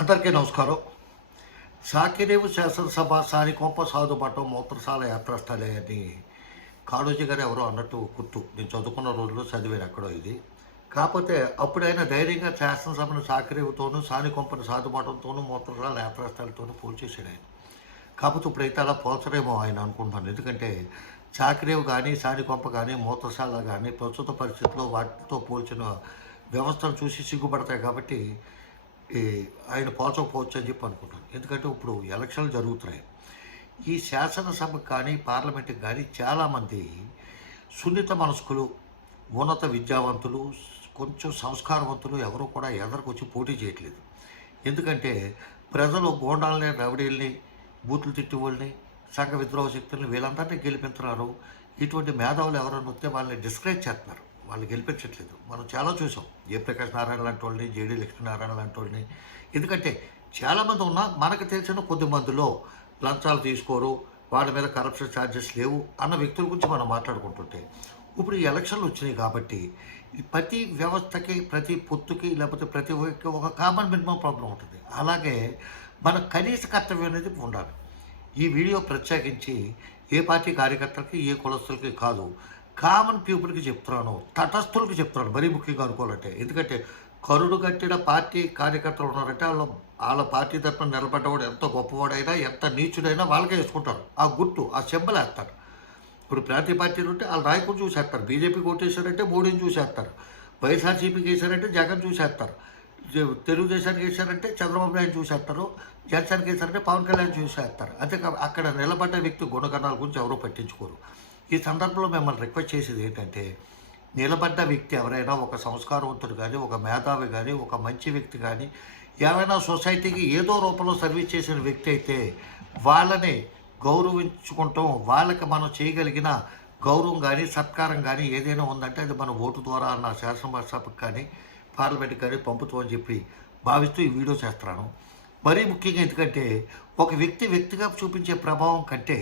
అందరికీ నమస్కారం. సాకిరేవు శాసనసభ సానికొంప సాధుబాటు మూత్రశాల యాత్రాస్థలే అని కాళోజీ గారు ఎవరో అన్నట్టు గుర్తు. నేను చదువుకున్న రోజుల్లో చదివాను ఎక్కడో ఇది. కాకపోతే అప్పుడైనా ధైర్యంగా శాసనసభను సాకిరేవుతోనూ సానికొంపను సాధుబాటంతోనూ మూత్రశాల యాత్రాస్థలతోనూ పోల్చేసాడు ఆయన. కాకపోతే ఇప్పుడైతే అలా పోల్చరేమో ఆయన అనుకుంటున్నాను. ఎందుకంటే చాకిరేవు కానీ సానికొంప కానీ మూత్రశాల కానీ ప్రస్తుత పరిస్థితుల్లో వాటితో పోల్చిన వ్యవస్థను చూసి సిగ్గుపడతాయి. కాబట్టి ఈ ఆయన పోల్చకపోవచ్చు అని చెప్పి అనుకుంటాను. ఎందుకంటే ఇప్పుడు ఎలక్షన్లు జరుగుతున్నాయి. ఈ శాసనసభకు కానీ పార్లమెంట్కి కానీ చాలామంది సున్నిత మనస్కులు, ఉన్నత విద్యావంతులు, కొంచెం సంస్కారవంతులు ఎవరు కూడా ఎదరికొచ్చి పోటీ చేయట్లేదు. ఎందుకంటే ప్రజలు గోండాలని, రౌడీల్ని, బూతులు తిట్టి వాళ్ళని, సంఘ విద్రోహ శక్తుల్ని వీళ్ళందరినీ గెలిపిస్తున్నారు. ఇటువంటి మేధావులు ఎవరైనా వస్తే వాళ్ళని డిస్కరేజ్ చేస్తున్నారు, వాళ్ళు గెలిపించట్లేదు. మనం చాలా చూసాం, జయప్రకాష్ నారాయణ లాంటి వాళ్ళని, జేడీ లక్ష్మీనారాయణ లాంటి వాళ్ళని. ఎందుకంటే చాలామంది ఉన్నా మనకు తెలిసిన కొద్ది మందిలో లంచాలు తీసుకోరు, వాళ్ళ మీద కరప్షన్ ఛార్జెస్ లేవు అన్న వ్యక్తుల గురించి మనం మాట్లాడుకుంటుంటే, ఇప్పుడు ఈ ఎలక్షన్లు వచ్చినాయి కాబట్టి ప్రతి వ్యవస్థకి, ప్రతి పొత్తుకి, లేకపోతే ప్రతి ఒక్క ఒక కామన్ మినిమం ప్రాబ్లం ఉంటుంది. అలాగే మన కనీస కర్తవ్యం అనేది ఉండాలి. ఈ వీడియో ప్రత్యేకించి ఏ పార్టీ కార్యకర్తలకి, ఏ కులస్తులకి కాదు, కామన్ పీపుల్కి చెప్తున్నాను, తటస్థులకి చెప్తున్నాను మరీ ముఖ్యంగా అనుకోవాలంటే. ఎందుకంటే కరుడు కట్టిన పార్టీ కార్యకర్తలు ఉన్నారంటే వాళ్ళ పార్టీ తరఫున నిలబడ్డవాడు ఎంత గొప్పవాడైనా, ఎంత నీచుడైనా వాళ్ళకే వేసుకుంటారు. ఆ గుర్తు, ఆ సింబల్ వేస్తారు. ఇప్పుడు ప్రాంతీయ పార్టీలు ఉంటే వాళ్ళ నాయకుడు చూసేస్తారు. బీజేపీకి ఓటేశారంటే మోడీని చూసేస్తారు. వైఎస్ఆర్సీపీకి వేశారంటే జగన్ చూసేస్తారు. తెలుగుదేశానికి వేశారంటే చంద్రబాబు నాయుడు చూసేస్తారు. జనసేనకి వేశారంటే పవన్ కళ్యాణ్ చూసేస్తారు. అంతే అక్కడ నిలబడ్డ వ్యక్తి గుణగణాల గురించి ఎవరూ పట్టించుకోరు. ఈ సందర్భంలో మిమ్మల్ని రిక్వెస్ట్ చేసేది ఏంటంటే, నిలబడ్డ వ్యక్తి ఎవరైనా, ఒక సంస్కారవంతుడు కానీ, ఒక మేధావి కానీ, ఒక మంచి వ్యక్తి కానీ, ఏమైనా సొసైటీకి ఏదో రూపంలో సర్వీస్ చేసిన వ్యక్తి అయితే వాళ్ళని గౌరవించుకుంటాం. వాళ్ళకి మనం చేయగలిగిన గౌరవం కానీ, సత్కారం కానీ ఏదైనా ఉందంటే అది మన ఓటు ద్వారా అన్న శాసనసభకు కానీ, పార్లమెంట్కి కానీ పంపుతామని చెప్పి భావిస్తూ ఈ వీడియో చేస్తున్నాను. మరీ ముఖ్యంగా ఎందుకంటే ఒక వ్యక్తిగా చూపించే ప్రభావం కంటే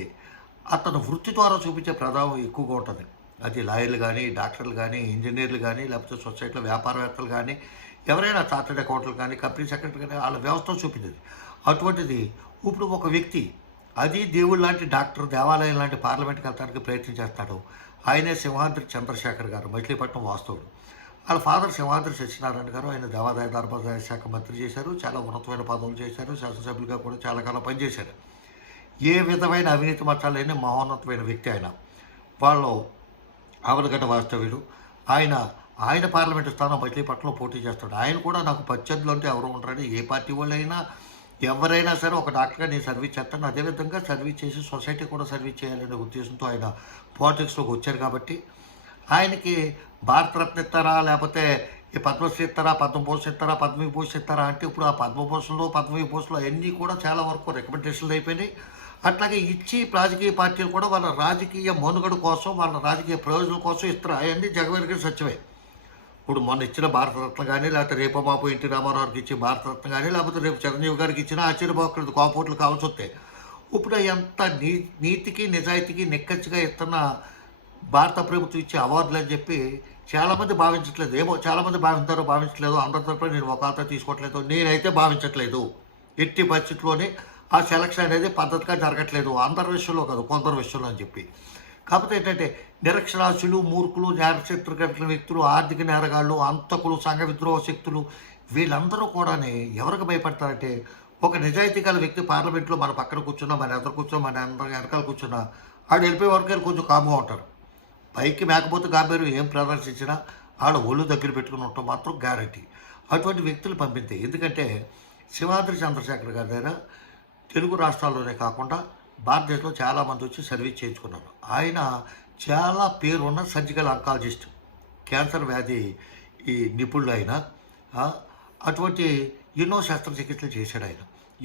అతను వృత్తి ద్వారా చూపించే ప్రభావం ఎక్కువగా ఉంటుంది. అది లాయర్లు కానీ, డాక్టర్లు కానీ, ఇంజనీర్లు కానీ, లేకపోతే సొసైటీలో వ్యాపారవేత్తలు కానీ, ఎవరైనా చార్టెడ్ అకౌంట్లు కానీ, కంపెనీ సెక్రటరీ కానీ, వాళ్ళ వ్యవస్థ చూపించేది. అటువంటిది ఇప్పుడు ఒక వ్యక్తి, అది దేవుడు లాంటి డాక్టర్, దేవాలయం లాంటి పార్లమెంట్కి వెళ్ళడానికి ప్రయత్నం చేస్తాడు. ఆయనే సింహాద్రి చంద్రశేఖర్ గారు, మచిలీపట్నం వాస్తవుడు. వాళ్ళ ఫాదర్ సింహాద్రి సత్యనారాయణ గారు. ఆయన దేవాదాయ ధర్మాదాయ శాఖ మంత్రి చేశారు, చాలా ఉన్నతమైన పదవులు చేశారు, శాసనసభ్యులుగా కూడా చాలా కాలం పనిచేశారు. ఏ విధమైన అవినీతి మచ్చాలు లేని మహోన్నతమైన వ్యక్తి ఆయన. వాళ్ళు ఆవలగడ్డ వాస్తవ్యుడు. ఆయన పార్లమెంటు స్థానం మచిలీపట్నంలో పోటీ చేస్తాడు. ఆయన కూడా నాకు ప్రత్యర్థులు అంటే ఎవరు ఉంటారని, ఏ పార్టీ వాళ్ళైనా ఎవరైనా సరే ఒక డాక్టర్గా నేను సర్వీస్ చేస్తాను, అదేవిధంగా సర్వీస్ చేసి సొసైటీ కూడా సర్వీస్ చేయాలనే ఉద్దేశంతో ఆయన పాలిటిక్స్లోకి వచ్చారు. కాబట్టి ఆయనకి భారతరత్న ఇస్తారా, లేకపోతే ఈ పద్మశ్రీ ఇస్తారా, పద్మభూషణ్ ఇస్తారా, పద్మవిభూషణ్ ఇస్తారా అంటే ఇప్పుడు ఆ పద్మభూషణలు, పద్మవిభూషణలు అన్నీ కూడా చాలా వరకు రికమెండేషన్లు అయిపోయినాయి. అట్లాగే ఇచ్చి రాజకీయ పార్టీలు కూడా వాళ్ళ రాజకీయ మనుగడ కోసం, వాళ్ళ రాజకీయ ప్రయోజనం కోసం ఇస్తారు. అవన్నీ జగమెరిగిన సత్యమే. ఇప్పుడు మొన్న ఇచ్చిన భారతరత్న కానీ, లేకపోతే రేపు మాపు ఎన్టీ రామారావుకి ఇచ్చి భారతరత్న కానీ, లేకపోతే రేపు చిరంజీవి గారికి ఇచ్చినా ఆశ్చర్యపోకలేదు, కోపోట్లు కావాల్సి వస్తాయి. ఇప్పుడు ఎంత నీతికి, నిజాయితీకి నిక్కచ్చిగా ఇస్తున్న భారత ప్రభుత్వం ఇచ్చే అవార్డులు అని చెప్పి చాలామంది భావించట్లేదు. ఏమో చాలామంది భావించారో భావించలేదు, అందరి తరపున నేను ఒకళ్ళతో తీసుకోవట్లేదు, నేనైతే భావించట్లేదు. ఎట్టి పరిస్థితుల్లోనే ఆ సెలక్షన్ అనేది పద్ధతిగా జరగట్లేదు. అందరి విషయంలో కాదు, కొందరు విషయంలో అని చెప్పి. కాకపోతే ఏంటంటే నిరక్షరాస్యులు, మూర్ఖులు, నేరచరిత్ర కలిగిన వ్యక్తులు, ఆర్థిక నేరగాళ్ళు, అంతకులు, సంఘ విద్రోహ శక్తులు వీళ్ళందరూ కూడా ఎవరికి భయపడతారంటే, ఒక నిజాయితీ గల వ్యక్తి పార్లమెంట్లో మన పక్కన కూర్చున్నా, మన ఎదురు కూర్చున్నా, మన అందరి వెనకాల కూర్చున్నా ఆడు వెళ్ళిపోయే వరకు కొంచెం కాముగా ఉంటారు. పైకి మేకపోతే గాంభీర్యం ఏం ప్రదర్శించినా ఆడ ఒళ్ళు దగ్గర పెట్టుకుని ఉండటం మాత్రం గ్యారంటీ. అటువంటి వ్యక్తులు పంపితే, ఎందుకంటే సింహాద్రి చంద్రశేఖర్ గారి దగ్గర తెలుగు రాష్ట్రాల్లోనే కాకుండా భారతదేశంలో చాలామంది వచ్చి సర్వీస్ చేయించుకున్నారు. ఆయన చాలా పేరున్న సర్జికల్ ఆంకాలజిస్ట్, క్యాన్సర్ వ్యాధి ఈ నిపుణులు ఆయన. అటువంటి ఎన్నో శస్త్రచికిత్సలు చేశాడు ఆయన.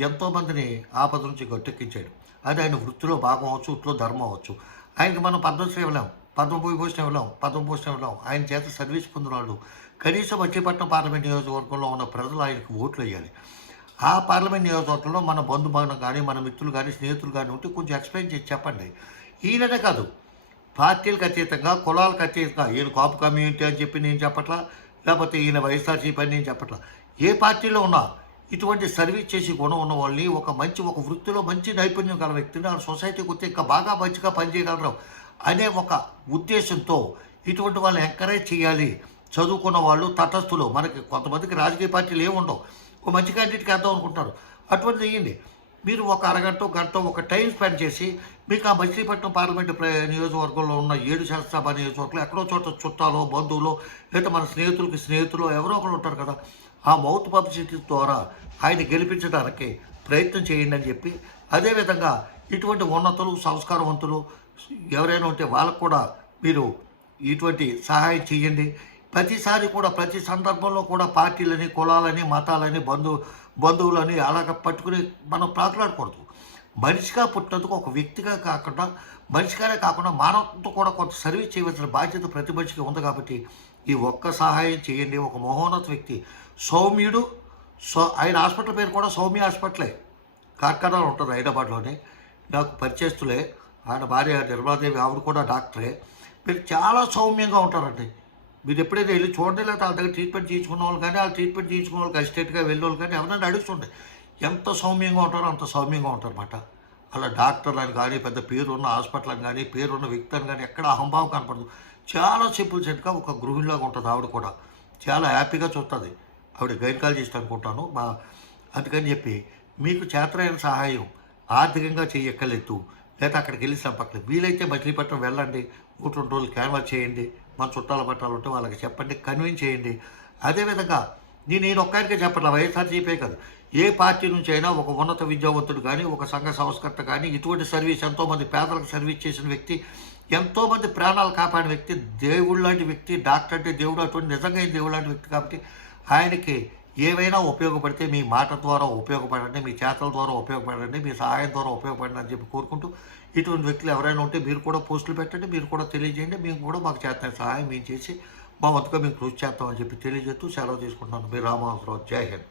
ఎంతోమందిని ఆపద నుంచి గట్టెక్కించాడు. అది ఆయన వృత్తిలో భాగం అవ్వచ్చు, వృత్తిలో ధర్మం అవ్వచ్చు. ఆయనకి మనం పద్మశ్రీ ఇవ్వలేం, పద్మవిభూషణ్ ఇవ్వలేం. ఆయన చేత సర్వీస్ పొందిన వాళ్ళు కనీసం మచిలీపట్నం పార్లమెంట్ నియోజకవర్గంలో ఉన్న ప్రజలు ఆయనకు ఓట్లు వేయాలి. ఆ పార్లమెంట్ నియోజకవర్గంలో మన బంధుబాంధవం కానీ, మన మిత్రులు కానీ, స్నేహితులు కానీ ఉంటే కొంచెం ఎక్స్ప్లెయిన్ చేసి చెప్పండి. ఈయననే కాదు, పార్టీలకు అతీతంగా, కులాలకు అతీతంగా, ఈయన కాపు కమ్యూనిటీ అని చెప్పి నేను చెప్పట్లా, లేకపోతే ఈయన వైఎస్ఆర్సీపీ అని నేను చెప్పట్లా. ఏ పార్టీలో ఉన్నా ఇటువంటి సర్వీస్ చేసి గుణం ఉన్న వాళ్ళని ఒక వృత్తిలో మంచి నైపుణ్యం గల వ్యక్తిని ఆ సొసైటీకి వస్తే ఇంకా బాగా మంచిగా పనిచేయగలరు అనే ఒక ఉద్దేశంతో ఇటువంటి వాళ్ళని ఎంకరేజ్ చేయాలి. చదువుకున్న వాళ్ళు తటస్థులు, మనకి కొంతమందికి రాజకీయ పార్టీలు ఏముండవు, ఒక మంచి క్యాండిడేట్కి వేద్దాం అనుకుంటారు, అటువంటి చెయ్యండి. మీరు ఒక అరగంట గంట ఒక టైం స్పెండ్ చేసి మీకు ఆ మచిలీపట్నం పార్లమెంటు నియోజకవర్గంలో ఉన్న 7 శాసనసభ నియోజకవర్గాలు ఎక్కడో చోట చుట్టాలో బంధువులు లేదా మన స్నేహితులు ఎవరో ఒకరు ఉంటారు కదా, ఆ మౌత్ పబ్లిసిటీ ద్వారా ఆయన గెలిపించడానికి ప్రయత్నం చేయండి అని చెప్పి, అదేవిధంగా ఇటువంటి ఉన్నతులు సంస్కారవంతులు ఎవరైనా ఉంటే వాళ్ళకు కూడా మీరు ఇటువంటి సహాయం చేయండి. ప్రతిసారి కూడా ప్రతి సందర్భంలో కూడా పార్టీలని కులాలని మతాలని బంధువులని అలాగ పట్టుకుని మనం ప్రాకులాడకూడదు. మనిషిగా పుట్టినందుకు ఒక వ్యక్తిగా కాకుండా మనిషిగానే కాకుండా మానవత్వంతో కూడా కొంత సర్వీస్ చేయవలసిన బాధ్యత ప్రతి మనిషికి ఉంది. కాబట్టి ఈ ఒక్క సహాయం చేయండి. ఒక మహోన్నత వ్యక్తి సౌమ్యుడు, ఆయన హాస్పిటల్ పేరు కూడా సౌమ్య హాస్పిటలే, కార్ఖానాలో ఉంటుంది హైదరాబాద్లోనే. నాకు పరిచయస్తులే, ఆయన భార్య నిర్మలాదేవి, ఆవిడ కూడా డాక్టరే. మీరు చాలా సౌమ్యంగా ఉంటారండి. మీరు ఎప్పుడైతే వెళ్ళి చూడండి, లేకపోతే వాళ్ళ దగ్గర ట్రీట్మెంట్ చేయించుకున్న వాళ్ళు కానీ వాళ్ళ ట్రీట్మెంట్ చేయించుకున్న వాళ్ళకి అసిస్టెంట్గా వెళ్ళేవాళ్ళు కానీ ఎవరైనా అడుగుతుండే ఎంత సౌమ్యంగా ఉంటారో అంత సౌమ్యంగా ఉంటారన్నమాట. అలా డాక్టర్ అని కానీ పెద్ద పేరున్న హాస్పిటల్ అని కానీ పేరున్న వ్యక్తి అని కానీ ఎక్కడ అహంభావం కనపడదు. చాలా సింపుల్ సెట్గా ఒక గృహిణిలాగా ఉంటుంది ఆవిడ కూడా. చాలా హ్యాపీగా చూస్తుంది. ఆవిడ గైనకాలజిస్ట్ అనుకుంటాను. అందుకని చెప్పి మీకు చేతనైన సహాయం ఆర్థికంగా చెయ్యక్కర్లేదు, లేదా అక్కడికి వెళ్ళి సంపక్కలేదు. వీలైతే మచిలీపట్నం వెళ్ళండి, 1-2 రోజులు క్యాన్వాస్ చేయండి. మన చుట్టాల పట్టాలు ఉంటే వాళ్ళకి చెప్పండి, కన్విన్స్ చేయండి. అదేవిధంగా నేను ఒక్కరికే చెప్పట్లా, వైఎస్ఆర్సీపీ కాదు, ఏ పార్టీ నుంచి అయినా ఒక ఉన్నత విద్యావంతుడు కానీ ఒక సంఘ సంస్కర్త కానీ ఇటువంటి సర్వీస్ ఎంతోమంది పేదలకు సర్వీస్ చేసిన వ్యక్తి, ఎంతోమంది ప్రాణాలు కాపాడిన వ్యక్తి, దేవుడు లాంటి వ్యక్తి, డాక్టర్ అంటే దేవుడు, అటువంటి నిజంగా దేవుడు లాంటి వ్యక్తి. కాబట్టి ఆయనకి ఏవైనా ఉపయోగపడితే మీ మాట ద్వారా ఉపయోగపడండి, మీ చేతల ద్వారా ఉపయోగపడండి, మీ సహాయం ద్వారా ఉపయోగపడండి అని చెప్పి కోరుకుంటూ, ఇటువంటి వ్యక్తులు ఎవరైనా ఉంటే మీరు కూడా పోస్టులు పెట్టండి, మీరు కూడా తెలియజేయండి. మేము కూడా మాకు చేతన సహాయం మేము చేసి మా వంతుగా మేము కృషి చేస్తామని చెప్పి తెలియజేస్తూ సెలవు తీసుకుంటున్నాను. మీ రామహంసరావు. జై హింద్.